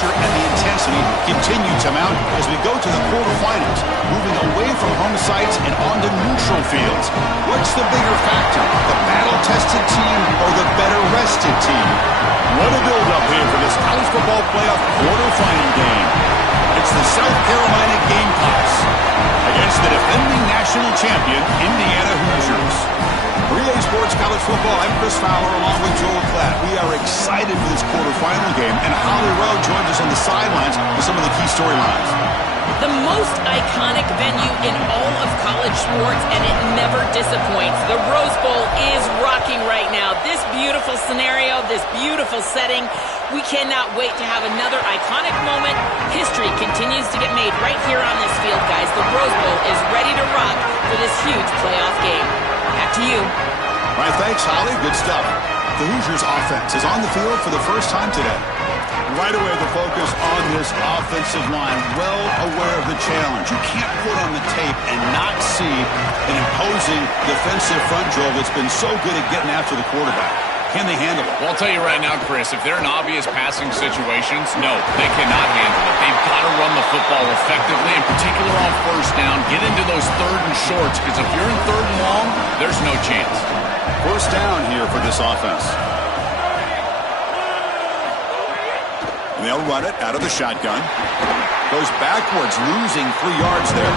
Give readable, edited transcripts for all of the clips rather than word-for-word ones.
pressure and the intensity continue to mount as we go to the quarterfinals, moving away from home sites and onto neutral fields. What's the bigger factor, the battle-tested team or the better-rested team? What a build-up here for this college football playoff quarterfinal game. It's the South Carolina Gamecocks against the defending national champion, Indiana Hoosiers. For EA Sports College Football, I'm Chris Fowler along with Joel Klatt. We are excited for this quarterfinal game, and Holly Rowe joins us on the sidelines with some of the key storylines. The most iconic venue in all of college sports, and it never disappoints. The Rose Bowl is rocking right now. This beautiful scenario, this beautiful setting. We cannot wait to have another iconic moment. History continues to get made right here on this field, guys. The Rose Bowl is ready to rock for this huge playoff game. Back to you. All right, thanks, Holly. Good stuff. The Hoosiers offense is on the field for the first time today. Right away, the focus on this offensive line. Well aware of the challenge. You can't put on the tape and not see an imposing defensive front drill that's been so good at getting after the quarterback. Can they handle it? Well, I'll tell you right now, Chris, if they're in obvious passing situations, no, they cannot handle it. They've got to run the football effectively, in particular on first down. Get into those third and shorts, because if you're in third and long, there's no chance. First down here for this offense. And they'll run it out of the shotgun. Goes backwards, losing 3 yards there.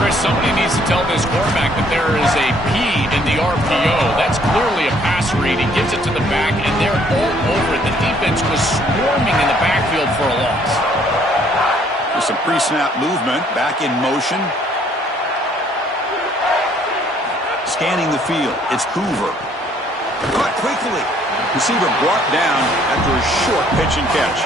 Chris, somebody needs to tell this quarterback that there is a P in the RPO. That's clearly a pass read. He gives it to the back, and they're all over it. The defense was swarming in the backfield for a loss. There's some pre-snap movement. Back in motion. Scanning the field. It's Hoover. Caught quickly. Receiver brought down after a short pitch and catch.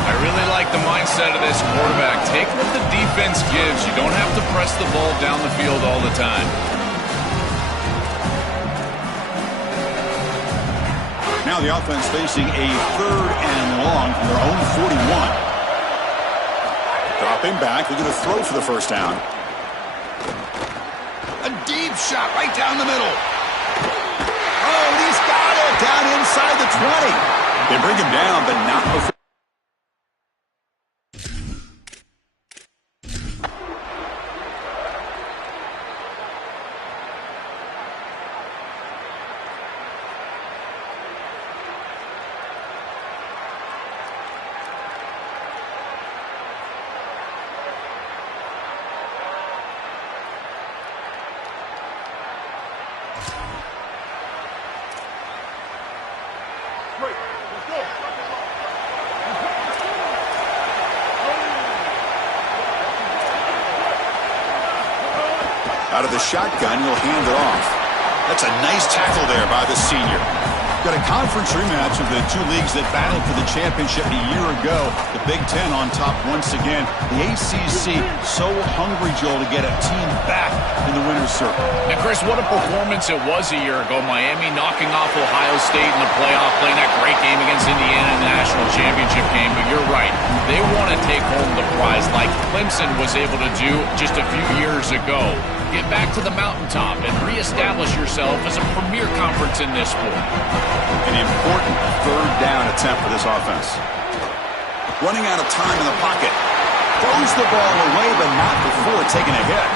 I really like the mindset of this quarterback. Take what the defense gives. You don't have to press the ball down the field all the time. Now the offense facing a 3rd and long from their own 41. Dropping back, they're going to throw for the first down. A deep shot right down the middle. Oh, he's got it down inside the 20. They bring him down, but not before. Out of the shotgun, he'll hand it off. That's a nice tackle there by the senior. Got a conference rematch of the 2 leagues that battled for the championship a year ago. The Big Ten on top once again. The ACC so hungry, Joel, to get a team back in the winner's circle. And Chris, what a performance it was a year ago. Miami knocking off Ohio State in the playoff, playing that great game against Indiana in the national championship game. But you're right. They want to take home the prize like Clemson was able to do just a few years ago. Get back to the mountaintop and reestablish yourself as a premier conference in this sport. An important 3rd down attempt for this offense. Running out of time in the pocket. Throws the ball away, but not before taking a hit.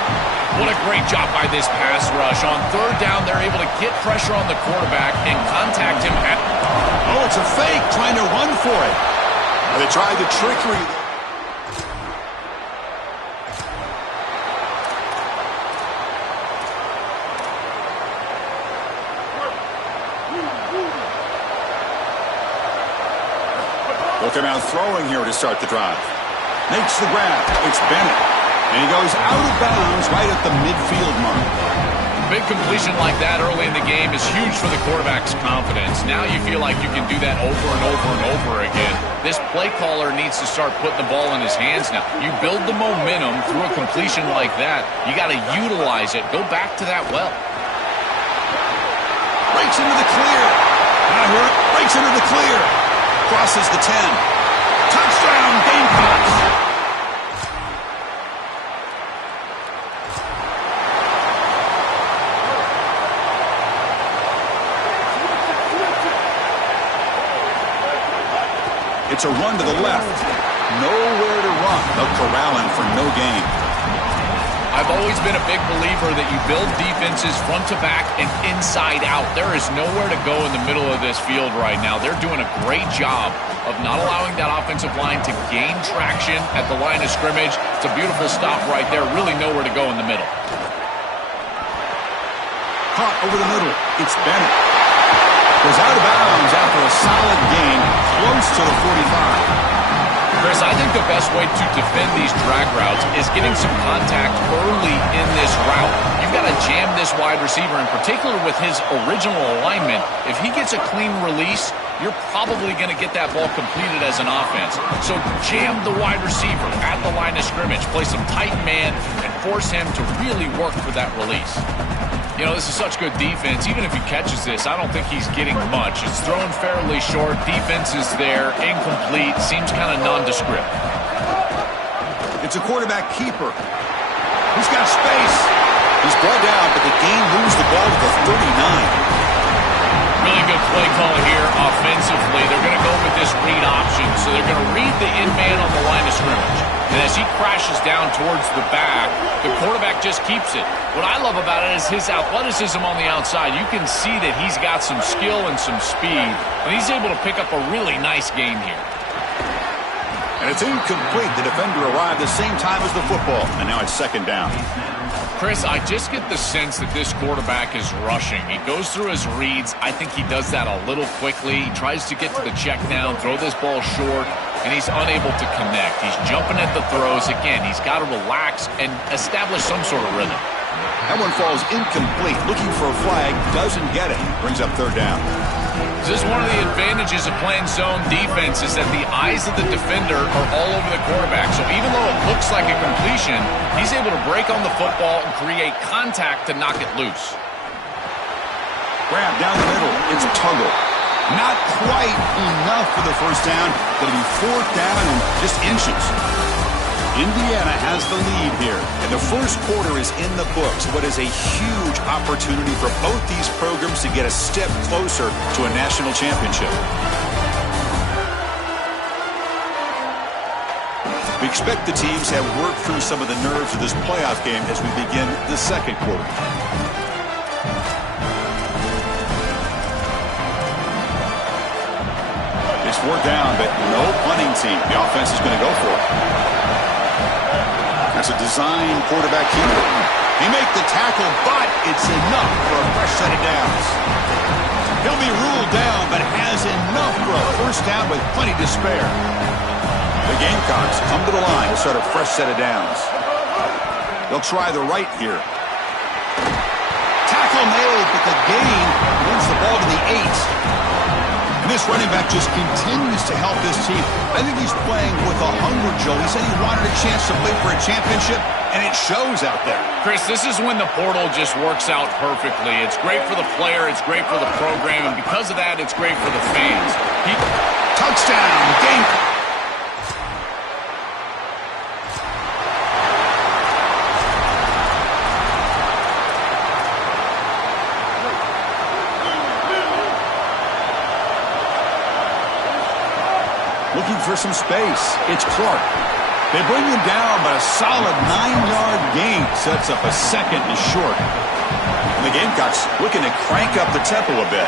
What a great job by this pass rush. On 3rd down, they're able to get pressure on the quarterback and contact him at... Oh, it's a fake, trying to run for it. They tried the trickery. Looking out throwing here to start the drive. Makes the grab. It's Bennett. And he goes out of bounds right at the midfield mark. Big completion like that early in the game is huge for the quarterback's confidence. Now you feel like you can do that over and over and over again. This play caller needs to start putting the ball in his hands now. You build the momentum through a completion like that. You got to utilize it. Go back to that well. Breaks into the clear. Breaks into the clear. Crosses the 10. Touchdown, Gamecocks. It's a run to the left. Nowhere to run. They'll corral him for no gain. I've always been a big believer that you build defenses front to back and inside out. There is nowhere to go in the middle of this field right now. They're doing a great job of not allowing that offensive line to gain traction at the line of scrimmage. It's a beautiful stop right there. Really nowhere to go in the middle. Caught over the middle. It's Bennett. Goes out of bounds after a solid gain close to the 45. Chris, I think the best way to defend these drag routes is getting some contact early in this route. You've got to jam this wide receiver, in particular with his original alignment. If he gets a clean release, you're probably going to get that ball completed as an offense. So jam the wide receiver at the line of scrimmage, play some tight man, and force him to really work for that release. You know, this is such good defense. Even if he catches this, I don't think he's getting much. It's thrown fairly short. Defense is there. Incomplete. Seems kind of nondescript. It's a quarterback keeper. He's got space. He's brought down, but the game moves the ball to the 39. Really good play call here offensively. They're going to go with this read option. So they're going to read the in man on the line of scrimmage. And as he crashes down towards the back, the quarterback just keeps it. What I love about it is his athleticism on the outside. You can see that he's got some skill and some speed, and he's able to pick up a really nice game here. And it's incomplete. The defender arrived the same time as the football, and now it's second down. Chris, I just get the sense that this quarterback is rushing. He goes through his reads. I think he does that a little quickly. He tries to get to the check down, throw this ball short, and he's unable to connect. He's jumping at the throws. Again, he's got to relax and establish some sort of rhythm. That one falls incomplete. Looking for a flag, doesn't get it. Brings up third down. This is one of the advantages of playing zone defense is that the eyes of the defender are all over the quarterback. So even though it looks like a completion, he's able to break on the football and create contact to knock it loose. Grab down the middle. It's Tuggle. Not quite enough for the first down. Going to be fourth down and just inches. Indiana has the lead here, and the first quarter is in the books. What is a huge opportunity for both these programs to get a step closer to a national championship. We expect the teams have worked through some of the nerves of this playoff game as we begin the second quarter. It's fourth down, but no punting team. The offense is going to go for it. That's a design quarterback keeper. He made the tackle, but it's enough for a fresh set of downs. He'll be ruled down, but has enough for a first down with plenty to spare. The Gamecocks come to the line to start a fresh set of downs. They'll try the right here. Tackle made, but the gain moves the ball to the 8. And this running back just continues to help this team. I think he's playing with a hunger, Joe. He said he wanted a chance to play for a championship, and it shows out there. Chris, this is when the portal just works out perfectly. It's great for the player, it's great for the program, and because of that, it's great for the fans. Touchdown, game. Looking for some space. It's Clark. They bring him down, but a solid 9-yard gain sets up a second and short. And the Gamecocks looking to crank up the tempo a bit.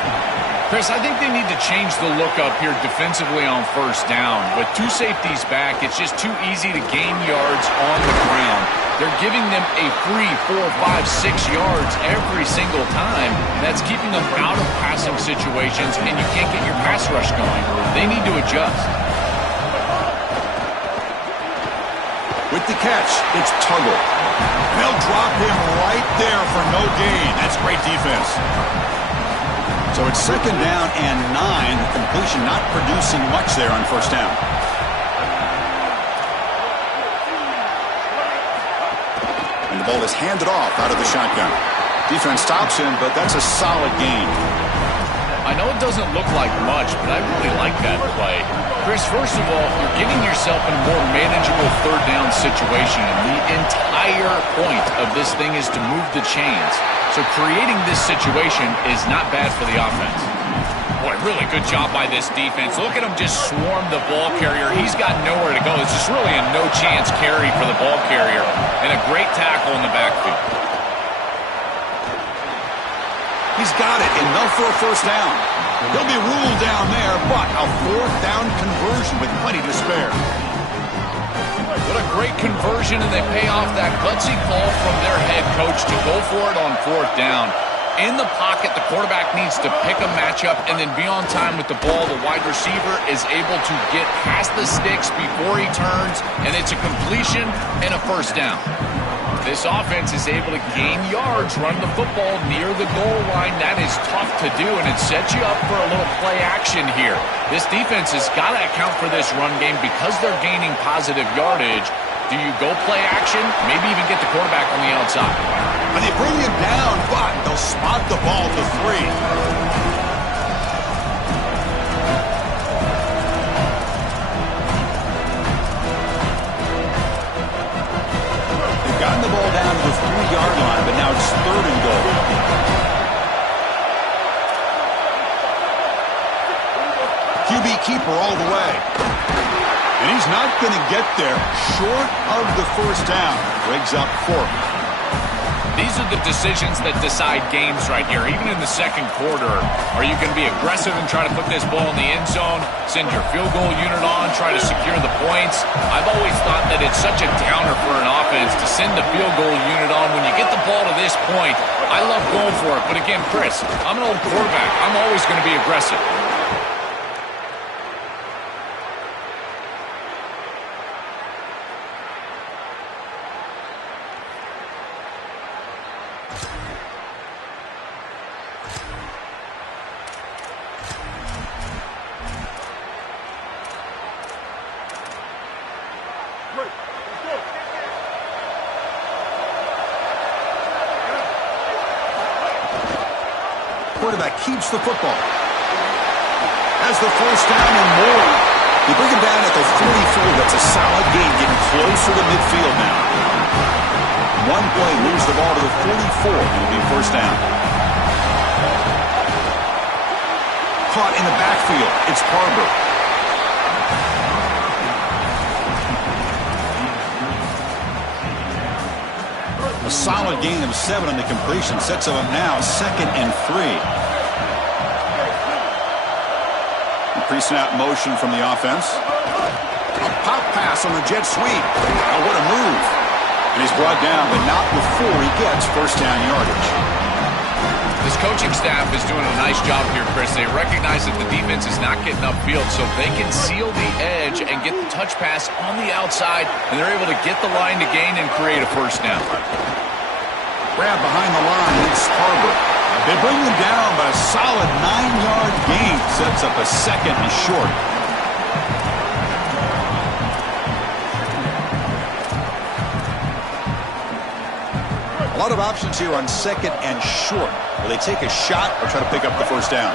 Chris, I think they need to change the look up here defensively on first down. With two safeties back, it's just too easy to gain yards on the ground. They're giving them a free 4, 5, 6 yards every single time. That's keeping them out of passing situations, and you can't get your pass rush going. They need to adjust. With the catch, it's Tuggle. They'll drop him right there for no gain. That's great defense. So it's second down and 9. The completion not producing much there on first down. And the ball is handed off out of the shotgun. Defense stops him, but that's a solid gain. I know it doesn't look like much, but I really like that play. Chris, first of all, you're getting yourself in a more manageable third down situation, and the entire point of this thing is to move the chains. So creating this situation is not bad for the offense. Boy, really good job by this defense. Look at him just swarm the ball carrier. He's got nowhere to go. It's just really a no-chance carry for the ball carrier. And a great tackle in the backfield. He's got it. Enough for a first down. He'll be ruled down there, but a fourth down conversion with plenty to spare. What a great conversion, and they pay off that gutsy call from their head coach to go for it on fourth down. In the pocket, the quarterback needs to pick a matchup and then be on time with the ball. The wide receiver is able to get past the sticks before he turns, and it's a completion and a first down. This offense is able to gain yards, run the football near the goal line. That is tough to do, and it sets you up for a little play action here. This defense has got to account for this run game because they're gaining positive yardage. Do you go play action? Maybe even get the quarterback on the outside. And they bring him down, but they'll spot the ball to 3. They've gotten the ball down to the 3-yard line, but now it's 3rd and goal. QB keeper all the way. And he's not going to get there. Short of the first down. Brings up 4th. These are the decisions that decide games right here. Even in the second quarter, are you going to be aggressive and try to put this ball in the end zone, send your field goal unit on, try to secure the points? I've always thought that it's such a downer for an offense to send the field goal unit on. When you get the ball to this point, I love going for it. But again, Chris, I'm an old quarterback. I'm always going to be aggressive. Quarterback keeps the football. Has the first down and more. They bring him down at the 44. That's a solid gain, getting closer to midfield now. One play moves the ball to the 44. It'll be first down. Caught in the backfield. It's Barber. A solid gain of 7 on the completion. Sets them up now 2nd and 3. Increasing out motion from the offense. A pop pass on the jet sweep. Oh, what a move. And he's brought down, but not before he gets first down yardage. This coaching staff is doing a nice job here, Chris. They recognize that the defense is not getting upfield, so they can seal the edge and get the touch pass on the outside, and they're able to get the line to gain and create a first down. Grab behind the line. It's Barber. They bring him down, but a solid 9-yard gain sets up a 2nd and short. A lot of options here on 2nd and short. Will they take a shot or try to pick up the first down?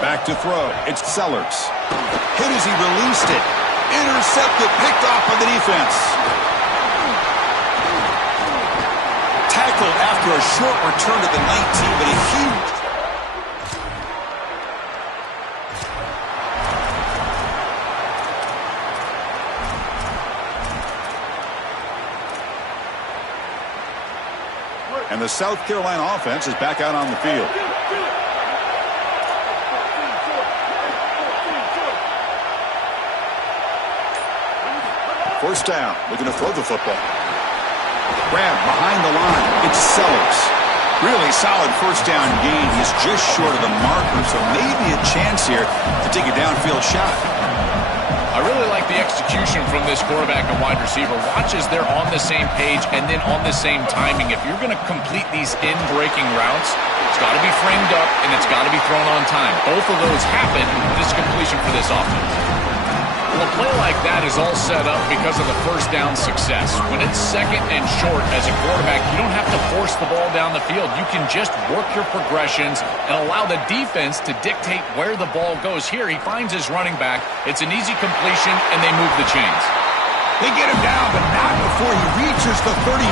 Back to throw. It's Sellers. Hit as he released it. Intercepted, picked off by the defense. Tackled after a short return to the 19, but a huge... And the South Carolina offense is back out on the field. First down, looking to throw the football. Grab behind the line. It's Sellers. Really solid first down gain. He's just short of the marker, so maybe a chance here to take a downfield shot. I really like the execution from this quarterback and wide receiver. Watch as they're on the same page and then on the same timing. If you're going to complete these in-breaking routes, it's got to be framed up and it's got to be thrown on time. Both of those happen. This is completion for this offense. Well, a play like that is all set up because of the first down success. When it's 2nd and short as a quarterback, you don't have to force the ball down the field. You can just work your progressions and allow the defense to dictate where the ball goes. Here, he finds his running back. It's an easy completion, and they move the chains. They get him down, but not before he reaches the 39.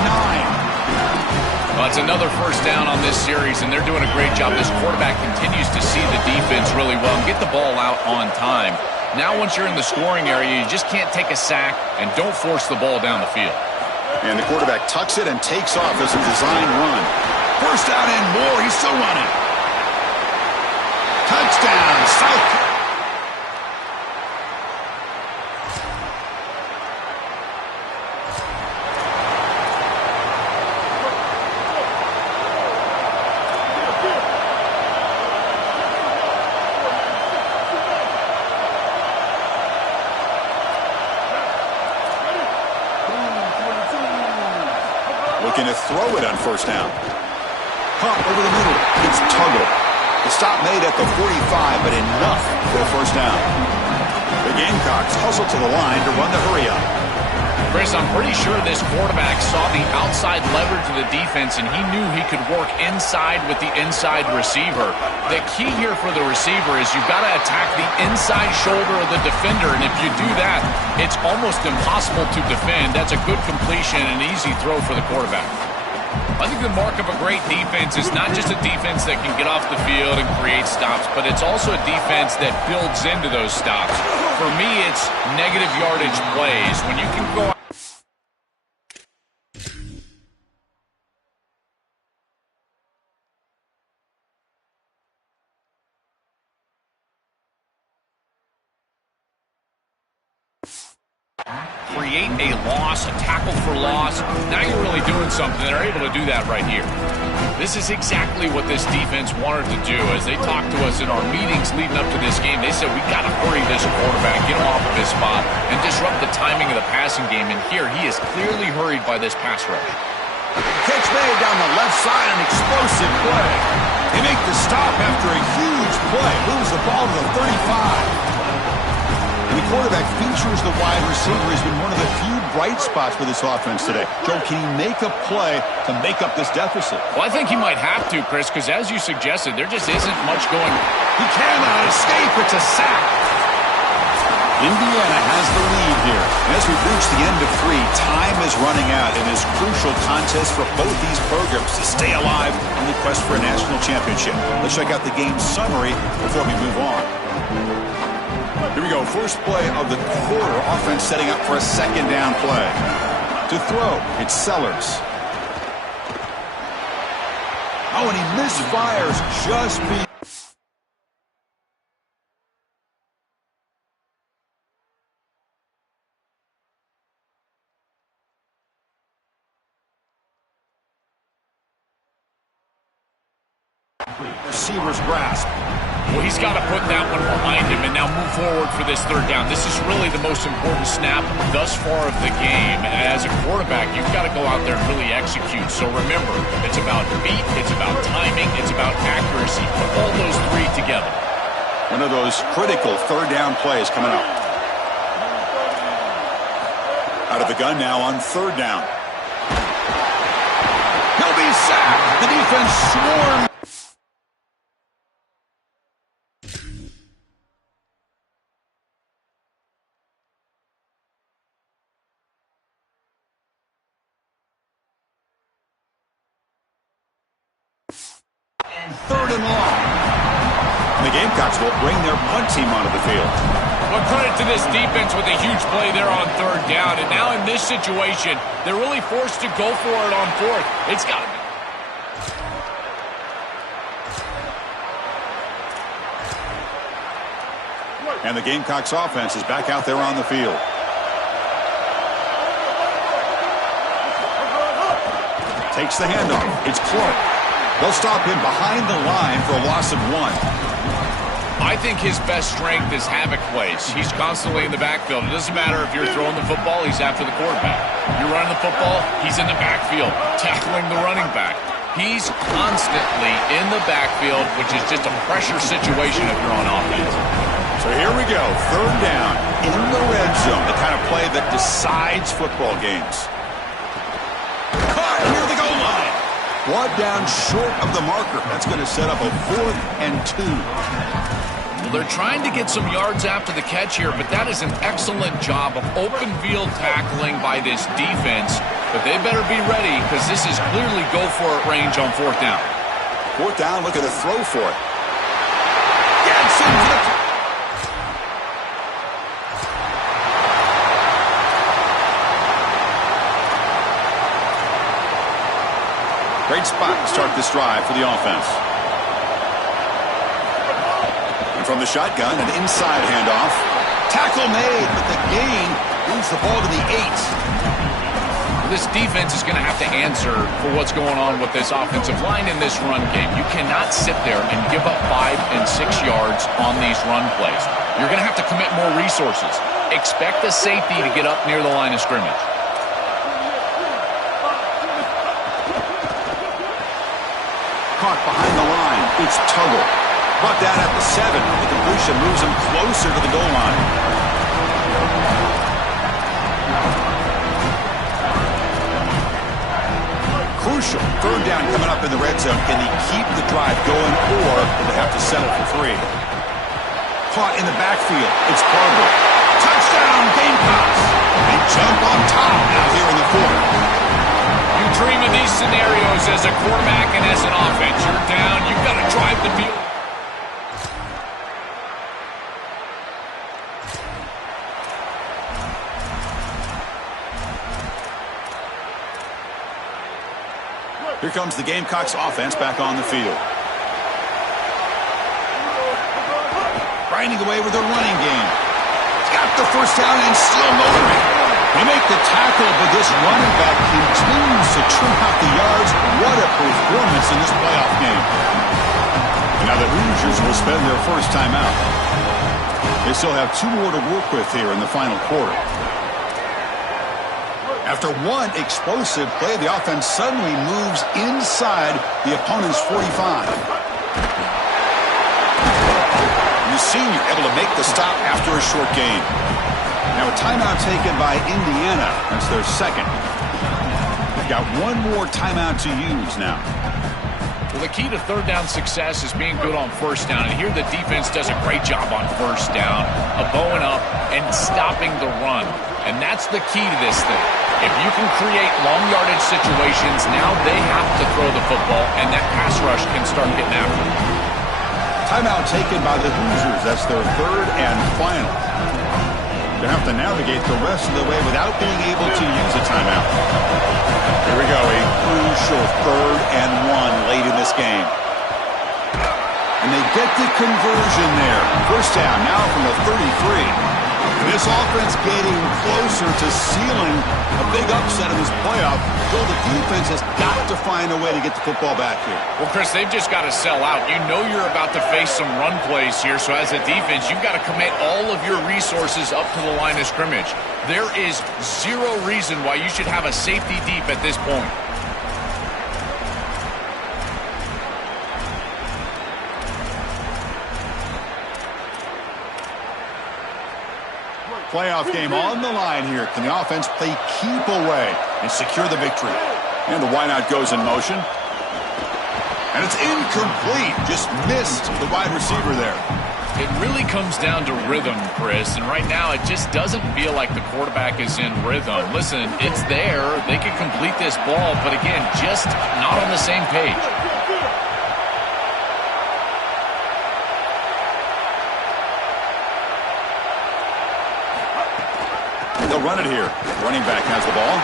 Well, it's another first down on this series, and they're doing a great job. This quarterback continues to see the defense really well and get the ball out on time. Now, once you're in the scoring area, you just can't take a sack and don't force the ball down the field. And the quarterback tucks it and takes off as a design run. First down and more. He's still running. Touchdown, South. Looking to throw it on first down. Pump over the middle. It's Tuggle. The stop made at the 45, but enough for a first down. The Gamecocks hustle to the line to run the hurry up. Chris, I'm pretty sure this quarterback saw the outside leverage of the defense, and he knew he could work inside with the inside receiver. The key here for the receiver is you've got to attack the inside shoulder of the defender, and if you do that, it's almost impossible to defend. That's a good completion and an easy throw for the quarterback. I think the mark of a great defense is not just a defense that can get off the field and create stops, but it's also a defense that builds into those stops. For me, it's negative yardage plays. When you can go create a loss, a tackle for loss. Now you're really doing something. They're able to do that right here. This is exactly what this defense wanted to do. As they talked to us in our meetings leading up to this game, they said, we got to hurry this quarterback, get him off of his spot, and disrupt the timing of the passing game. And here, he is clearly hurried by this pass rush. Catch made down the left side, an explosive play. They make the stop after a huge play. Moves the ball to the 35. And the quarterback features the wide receiver. Has been one of the few bright spots for this offense today. Joe, can he make a play to make up this deficit? Well, I think he might have to, Chris, because as you suggested, there just isn't much going. He cannot escape. It's a sack. Indiana has the lead here. And as we reach the end of 3, time is running out in this crucial contest for both these programs to stay alive in the quest for a national championship. Let's check out the game summary before we move on. Here we go. First play of the quarter. Offense setting up for a second down play. To throw, it's Sellers. Oh, and he misfires just beyond. Receiver's grasp. Well, he's got to put that one behind him and now move forward for this third down. This is really the most important snap thus far of the game. As a quarterback, you've got to go out there and really execute. So remember, it's about beat, it's about timing, it's about accuracy. Put all those 3 together. One of those critical third down plays coming up. Out of the gun now on third down. He'll be sacked. The defense swarms. Third and long. The Gamecocks will bring their punt team onto the field. Well, credit to this defense with a huge play there on third down. And now in this situation, they're really forced to go for it on fourth. It's got to be. And the Gamecocks offense is back out there on the field. Takes the handoff. It's Clark. They'll stop him behind the line for a loss of 1. I think his best strength is havoc plays. He's constantly in the backfield. It doesn't matter if you're throwing the football, he's after the quarterback. You're running the football, he's in the backfield, tackling the running back. He's constantly in the backfield, which is just a pressure situation if you're on offense. So here we go, third down in the red zone, the kind of play that decides football games. Caught near the goal line. Brought down short of the marker. That's going to set up a 4th and 2. they're trying to get some yards after the catch here, but that is an excellent job of open field tackling by this defense. But they better be ready because this is clearly go-for-it range on 4th down. 4th down, look at the throw for it. Gets into the... Great spot to start this drive for the offense. And from the shotgun, an inside handoff. Tackle made, but the gain moves the ball to the 8. This defense is going to have to answer for what's going on with this offensive line in this run game. You cannot sit there and give up 5 and 6 yards on these run plays. You're going to have to commit more resources. Expect the safety to get up near the line of scrimmage. Caught behind the line. It's Tuggle. Brought down at the 7. The completion moves him closer to the goal line. Crucial. 3rd down coming up in the red zone. Can they keep the drive going, or will they have to settle for 3? Caught in the backfield. It's Barber. Touchdown, Gamecocks. They jump on top now here in the 4th. You dream of these scenarios as a quarterback and as an offense. You're down. You've got to drive the field. Here comes the Gamecocks offense back on the field. Grinding away with their running game. Got the 1st down and still motoring. They make the tackle, but this running back continues to trim out the yards. What a performance in this playoff game. And now the Hoosiers will spend their first timeout. They still have 2 more to work with here in the final quarter. After one explosive play, the offense suddenly moves inside the opponent's 45. The senior able to make the stop after a short gain. Now a timeout taken by Indiana. That's their 2nd. They've got 1 more timeout to use now. Well, the key to 3rd down success is being good on 1st down. And here the defense does a great job on 1st down of bowing up and stopping the run. And that's the key to this thing. If you can create long yardage situations, now they have to throw the football, and that pass rush can start getting after them. Timeout taken by the Hoosiers. That's their 3rd and final. They have to navigate the rest of the way without being able to use a timeout. Here we go, a crucial 3rd and 1 late in this game. And they get the conversion there. 1st down now from the 33. And this offense getting closer to sealing a big upset in this playoff. So the defense has got to find a way to get the football back here. Well, Chris, they've just got to sell out. You know you're about to face some run plays here, so as a defense, you've got to commit all of your resources up to the line of scrimmage. There is 0 reason why you should have a safety deep at this point. Playoff game on the line here. Can the offense play keep away and secure the victory? And the wideout goes in motion. And it's incomplete. Just missed the wide receiver there. It really comes down to rhythm, Chris. And right now it just doesn't feel like the quarterback is in rhythm. Listen, it's there. They could complete this ball, but again, just not on the same page. They'll run it here. Running back has the ball.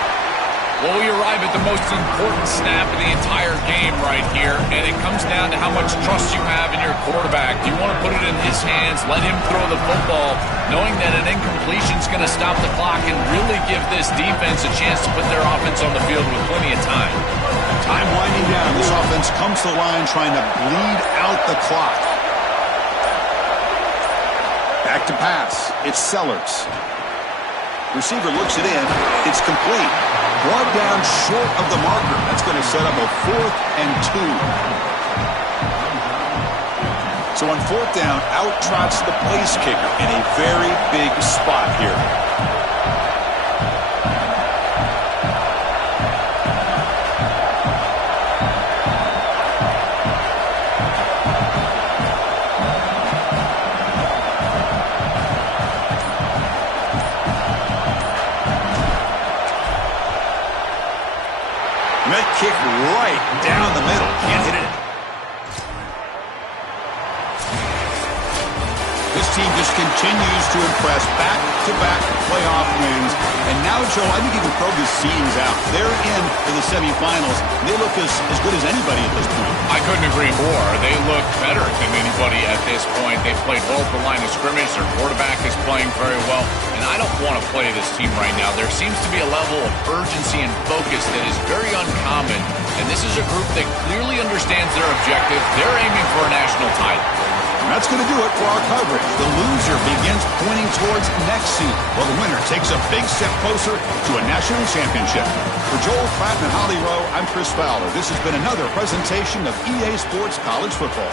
Well, we arrive at the most important snap of the entire game right here, and it comes down to how much trust you have in your quarterback. Do you want to put it in his hands, let him throw the football, knowing that an incompletion is going to stop the clock and really give this defense a chance to put their offense on the field with plenty of time? Time winding down. This offense comes to the line trying to bleed out the clock. Back to pass. It's Sellers. Receiver looks it in. It's complete. Brought down short of the marker. That's going to set up a 4th and 2. So on 4th down, out trots the place kicker in a very big spot here. Met kick right down the middle. Can't hit it. This team just continues to impress. Back-to-back playoff wins. And now, Joe, I think you can throw the scenes out. They're in the semifinals. They look as good as anybody at this point. I couldn't agree more. They look better than anybody at this point. They've played well at the line of scrimmage. Their quarterback is playing very well. And I don't want to play this team right now. There seems to be a level of urgency and focus that is very uncommon. And this is a group that clearly understands their objective. They're aiming for a national title. And that's going to do it for our coverage. The loser begins pointing towards next season, while the winner takes a big step closer to a national championship. For Joel Pratt and Holly Rowe, I'm Chris Fowler. This has been another presentation of EA Sports College Football.